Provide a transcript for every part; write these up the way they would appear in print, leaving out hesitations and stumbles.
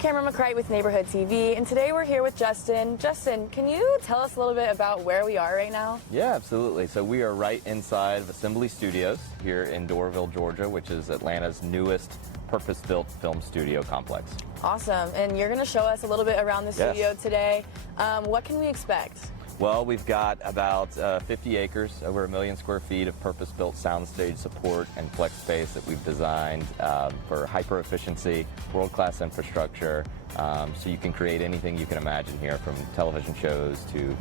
Cameron McCreight with Neighborhood TV, and today we're here with Justin. Justin, can you tell us a little bit about where we are right now? Yeah, absolutely. So we are right inside of Assembly Studios here in Doraville, Georgia, which is Atlanta's newest purpose-built film studio complex. Awesome. And you're going to show us a little bit around the studio today. What can we expect? Well, we've got about 50 acres, over 1 million square feet of purpose-built soundstage support and flex space that we've designed for hyper-efficiency, world-class infrastructure, so you can create anything you can imagine here, from television shows to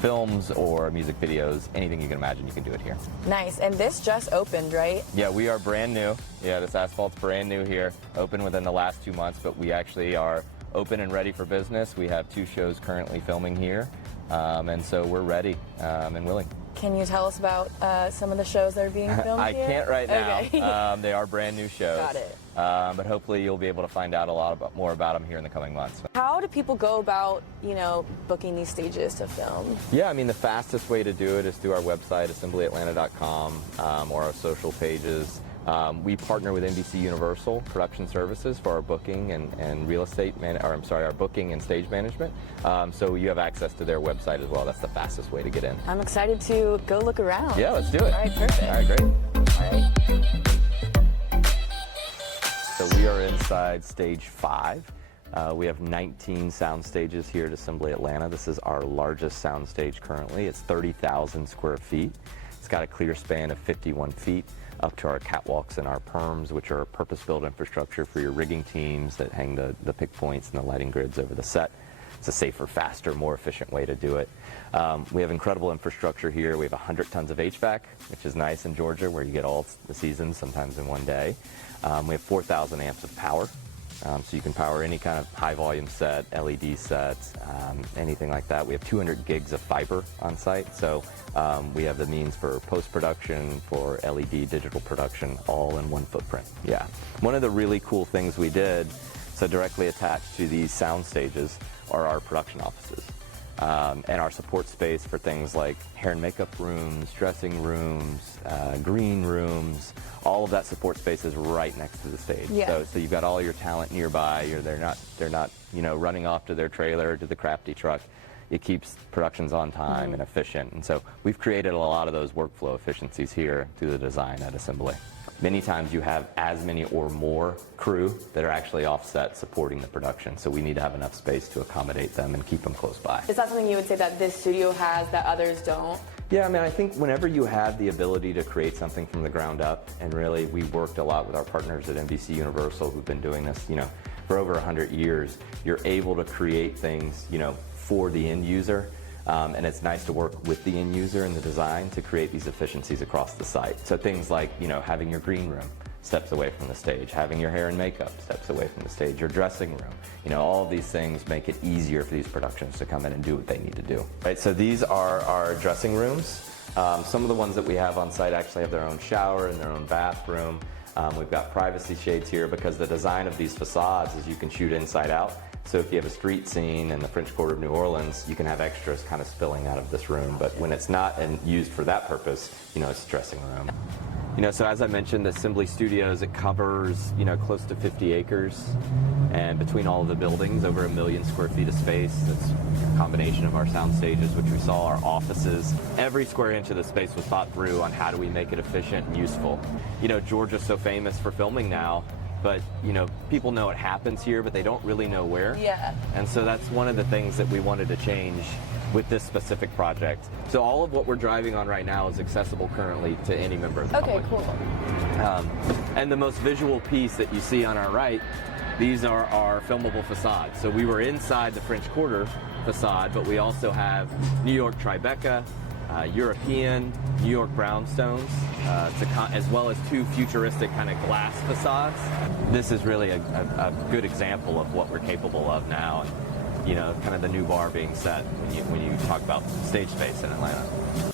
films or music videos. Anything you can imagine, you can do it here. Nice. And this just opened, right? Yeah, we are brand new. Yeah, this asphalt's brand new here, open within the last 2 months, but we actually are open and ready for business. We have 2 shows currently filming here. And so we're ready and willing. Can you tell us about some of the shows that are being filmed I here? can't right now. Okay. They are brand new shows. Got it. But hopefully you'll be able to find out a lot more about them here in the coming months. How do people go about, booking these stages to film? Yeah, I mean, the fastest way to do it is through our website, assemblyatlanta.com, or our social pages. We partner with NBC Universal Production Services for our booking and real estate, our booking and stage management. So you have access to their website as well. That's the fastest way to get in. I'm excited to go look around. Yeah, let's do it. All right, perfect. All right, great. All right. So we are inside stage 5. We have 19 sound stages here at Assembly Atlanta. This is our largest sound stage currently. It's 30,000 square feet. It's got a clear span of 51 feet. Up to our catwalks and our perms, which are purpose-built infrastructure for your rigging teams that hang the pick points and the lighting grids over the set. It's a safer, faster, more efficient way to do it. We have incredible infrastructure here. We have 100 tons of HVAC, which is nice in Georgia, where you get all the seasons sometimes in one day. We have 4,000 amps of power. So you can power any kind of high-volume set, LED sets, anything like that. We have 200 gigs of fiber on site, so we have the means for post-production, for LED digital production, all in one footprint. Yeah. One of the really cool things we did, so directly attached to these sound stages, are our production offices. And our support space for things like hair and makeup rooms, dressing rooms, green rooms. All of that support space is right next to the stage. Yeah. So you've got all your talent nearby. They're not running off to their trailer or to the crafty truck. It keeps productions on time and efficient. And so we've created a lot of those workflow efficiencies here through the design at Assembly. Many times you have as many or more crew that are actually offset supporting the production, so we need to have enough space to accommodate them and keep them close by. Is that something you would say that this studio has that others don't? Yeah, I mean, I think whenever you have the ability to create something from the ground up, and really we worked a lot with our partners at NBC Universal who've been doing this, for over 100 years, you're able to create things, for the end user. And it's nice to work with the end user in the design to create these efficiencies across the site. So things like, having your green room steps away from the stage, having your hair and makeup steps away from the stage, your dressing room. All of these things make it easier for these productions to come in and do what they need to do. Right, so these are our dressing rooms. Some of the ones that we have on site actually have their own shower and their own bathroom. We've got privacy shades here because the design of these facades is you can shoot inside out. So if you have a street scene in the French Quarter of New Orleans, you can have extras kind of spilling out of this room. But when it's not and used for that purpose, it's a dressing room. So as I mentioned, the Assembly Studios, it covers, close to 50 acres. And between all of the buildings, over 1 million square feet of space. That's a combination of our sound stages, which we saw, our offices. Every square inch of the space was thought through on how do we make it efficient and useful. Georgia's so famous for filming now. But, people know it happens here, but they don't really know where. Yeah. And so that's one of the things that we wanted to change with this specific project. So all of what we're driving on right now is accessible currently to any member of the public. Okay, cool. And the most visual piece that you see on our right, these are our filmable facades. So we were inside the French Quarter facade, but we also have New York Tribeca, European, New York brownstones, as well as 2 futuristic kind of glass facades. This is really a good example of what we're capable of now, and kind of the new bar being set when you talk about stage space in Atlanta.